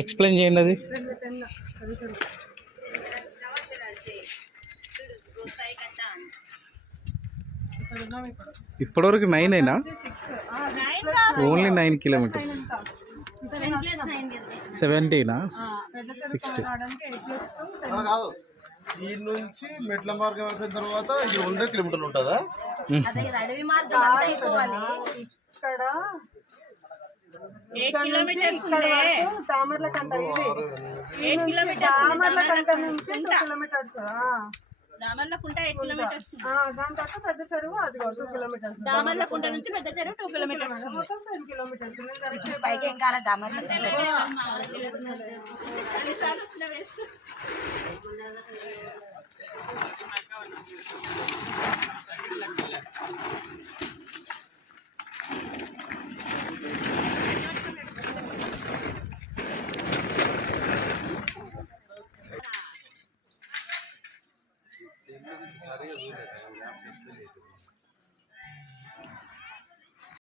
Explain చేయండి అది. ఇప్పటివరకు 9 అయినా, ఓన్లీ 9 కిలోమీటర్స్. 17 60. ఈ నుంచి మెట్ల మార్గం అయిపోయిన తర్వాత ఇది 100 కిలోమీటర్లు ఉంటుందా? ఇక్కడ 8 కిలోమీటర్స్ దామర్లకంట. ఇది దామర్లకంట నుంచి 2 కిలోమీటర్స్. దామర్లకుంట 8 కిలోమీటర్స్. దాని తర్వాత పెద్ద చెరువు అది 2 కిలోమీటర్స్. దామర్లకుంట నుంచి పెద్ద చెరువు 2 కిలోమీటర్స్. మొత్తం 10 కిలోమీటర్స్. పైకి ఎక్కాల దామర్లకుంట.